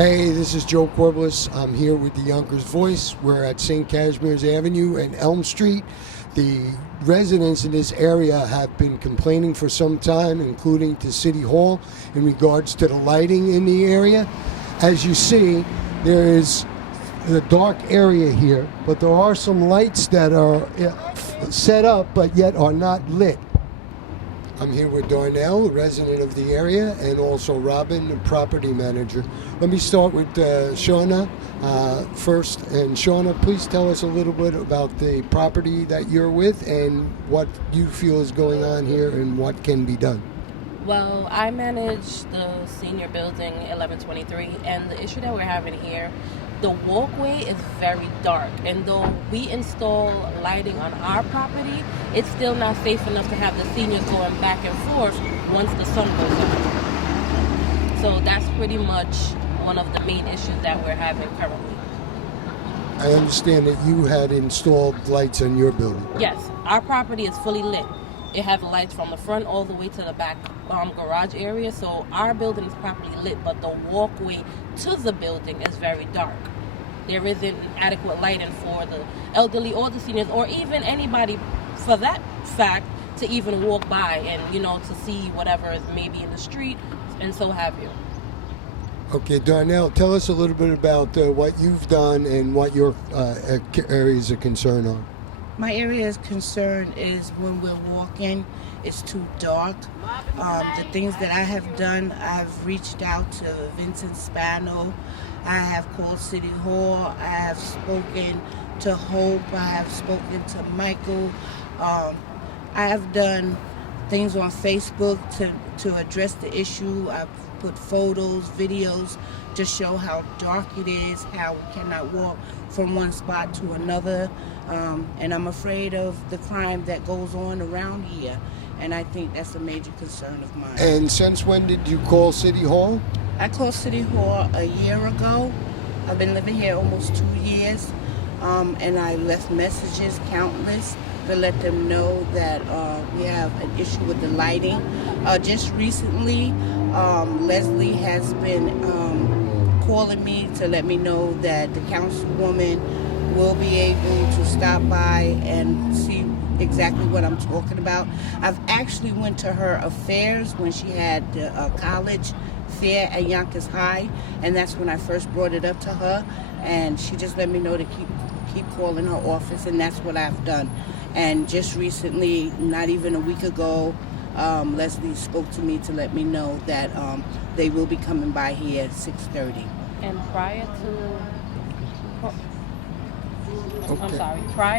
Hey, this is Joe Corbliss. I'm here with the Yonkers Voice. We're at Saint Casimir Avenue and Elm Street. The residents in this area have been complaining for some time, including to City Hall, in regards to the lighting in the area. As you see, there is a dark area here, but there are some lights that are set up but yet are not lit. I'm here with Darnell, a resident of the area, and also Robin, the property manager. Let me start with Shauna first. And Shauna, please tell us a little bit about the property that you're with and what you feel is going on here and what can be done. Well, I manage the senior building 1123, and the issue that we're having here, the walkway is very dark, and though we install lighting on our property, it's still not safe enough to have the seniors going back and forth once the sun goes up. So that's pretty much one of the main issues that we're having currently. I understand that you had installed lights on your building. Yes, our property is fully lit. It has lights from the front all the way to the back garage area, so our building is properly lit, but the walkway to the building is very dark. There isn't adequate lighting for the elderly or the seniors, or even anybody, for that fact, to even walk by and, to see whatever is maybe in the street, and so have you. Okay, Darnell, tell us a little bit about what you've done and what your areas of concern are. My area of concern is when we're walking, it's too dark. The things that I have done, I've reached out to Vincent Spano. I have called City Hall. I have spoken to Hope. I have spoken to Michael. I have done things on Facebook to address the issue. I've put photos, videos to show how dark it is, how we cannot walk from one spot to another. And I'm afraid of the crime that goes on around here. And I think that's a major concern of mine. And since when did you call City Hall? I called City Hall a year ago. I've been living here almost 2 years. And I left messages, countless, to let them know that we have an issue with the lighting. Just recently, Leslie has been calling me to let me know that the councilwoman will be able to stop by and see exactly what I'm talking about. I've actually went to her affairs when she had the college fair at Yonkers High, and that's when I first brought it up to her, and she just let me know to keep calling her office, and that's what I've done. And just recently, not even a week ago, Leslie spoke to me to let me know that they will be coming by here at 6:30. And prior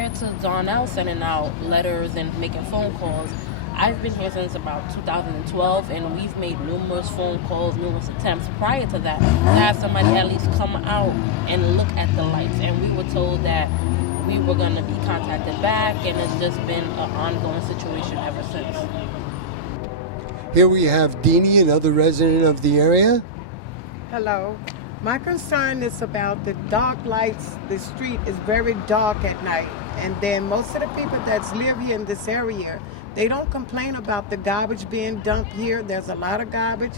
to Darnell sending out letters and making phone calls, I've been here since about 2012, and we've made numerous phone calls, numerous attempts prior to that to have somebody at least come out and look at the lights. And we were told that we were going to be contacted back, and it's just been an ongoing situation ever since. Here we have Deanie, another resident of the area. Hello. My concern is about the dark lights. The street is very dark at night. And then most of the people that live here in this area, they don't complain about the garbage being dumped here. There's a lot of garbage,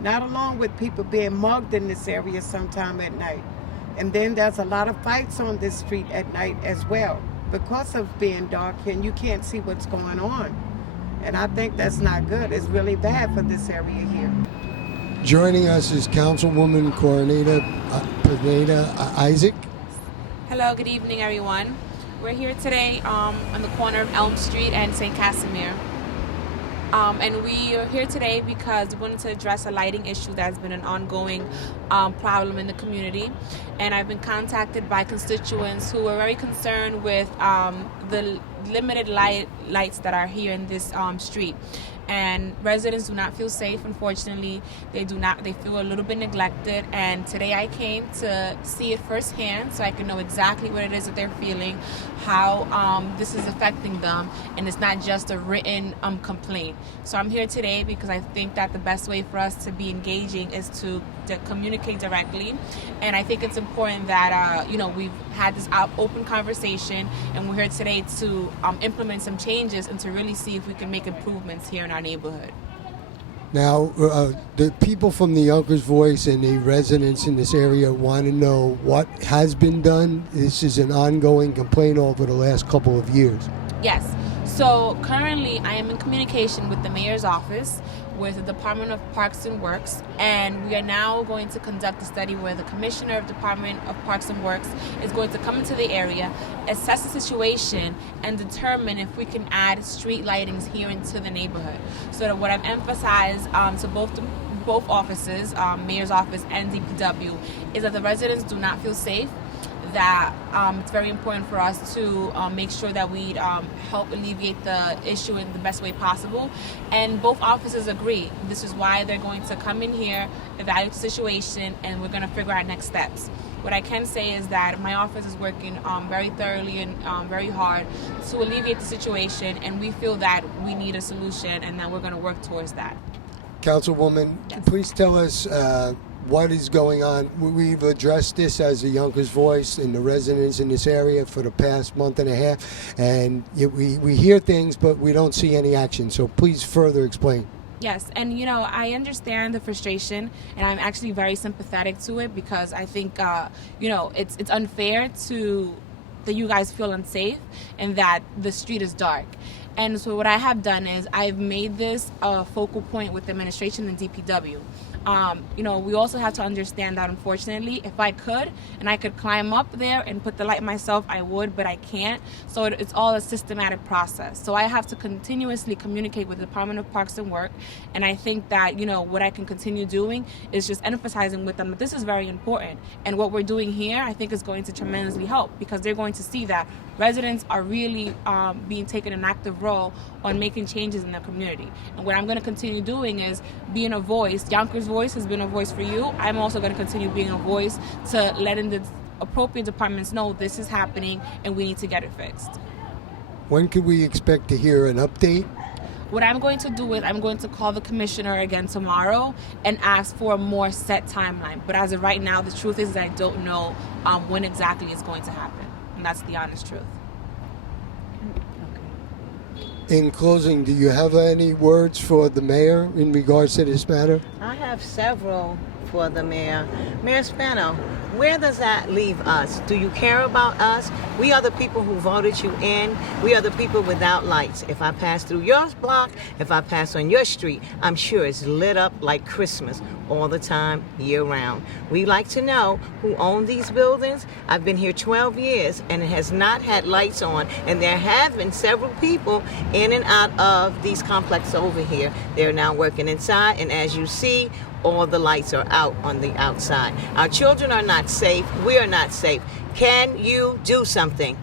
not along with people being mugged in this area sometime at night. And then there's a lot of fights on this street at night as well because of being dark here and you can't see what's going on. And I think that's not good. It's really bad for this area here. Joining us is Councilwoman Corazon Pineda Isaac. Hello, good evening, everyone. We're here today on the corner of Elm Street and Saint Casimir. And we are here today because we wanted to address a lighting issue that's been an ongoing problem in the community. And I've been contacted by constituents who are very concerned with the limited lights that are here in this street. And residents do not feel safe, unfortunately. They feel a little bit neglected. And today I came to see it firsthand so I can know exactly what it is that they're feeling, how this is affecting them, and it's not just a written complaint. So I'm here today because I think that the best way for us to be engaging is to communicate directly. And I think it's important that we've had this open conversation, and we're here today to implement some changes and to really see if we can make improvements here in our neighborhood. Now, the people from the Yonkers Voice and the residents in this area want to know what has been done. This is an ongoing complaint over the last couple of years. Yes. So currently I am in communication with the mayor's office, with the Department of Parks and Works, and we are now going to conduct a study where the Commissioner of Department of Parks and Works is going to come into the area, assess the situation, and determine if we can add street lightings here into the neighborhood. So that what I've emphasized to both offices, mayor's office and DPW, is that the residents do not feel safe, that it's very important for us to make sure that we help alleviate the issue in the best way possible. And both offices agree. This is why they're going to come in here, evaluate the situation, and we're going to figure out next steps. What I can say is that my office is working very thoroughly and very hard to alleviate the situation, and we feel that we need a solution and that we're going to work towards that. Councilwoman, Yes. please tell us what is going on. We've addressed this as a Yonkers Voice and the residents in this area for the past month and a half, and we hear things, but we don't see any action. So please further explain. Yes, and I understand the frustration, and I'm actually very sympathetic to it, because I think it's unfair that you guys feel unsafe and that the street is dark. And so what I have done is I've made this a focal point with the administration and DPW. We also have to understand that, unfortunately, if I could and I could climb up there and put the light myself, I would, but I can't. So it's all a systematic process. So I have to continuously communicate with the Department of Parks and Work. And I think that, what I can continue doing is just emphasizing with them that this is very important. And what we're doing here, I think, is going to tremendously help, because they're going to see that residents are really being taken an active role on making changes in their community. And what I'm going to continue doing is being a voice. Yonkers Voice has been a voice for you. I'm also going to continue being a voice to letting the appropriate departments know this is happening and we need to get it fixed. When could we expect to hear an update? What I'm going to do is I'm going to call the commissioner again tomorrow and ask for a more set timeline. But as of right now, the truth is I don't know when exactly it's going to happen. And that's the honest truth. In closing, do you have any words for the mayor in regards to this matter? I have several for the mayor. Mayor Spano, where does that leave us? Do you care about us? We are the people who voted you in. We are the people without lights. If I pass through your block, if I pass on your street, I'm sure it's lit up like Christmas all the time, year round. We like to know who owned these buildings. I've been here 12 years and it has not had lights on, and there have been several people in and out of these complexes over here. They're now working inside, and as you see, all the lights are out on the outside. Our children are not safe. We are not safe. Can you do something?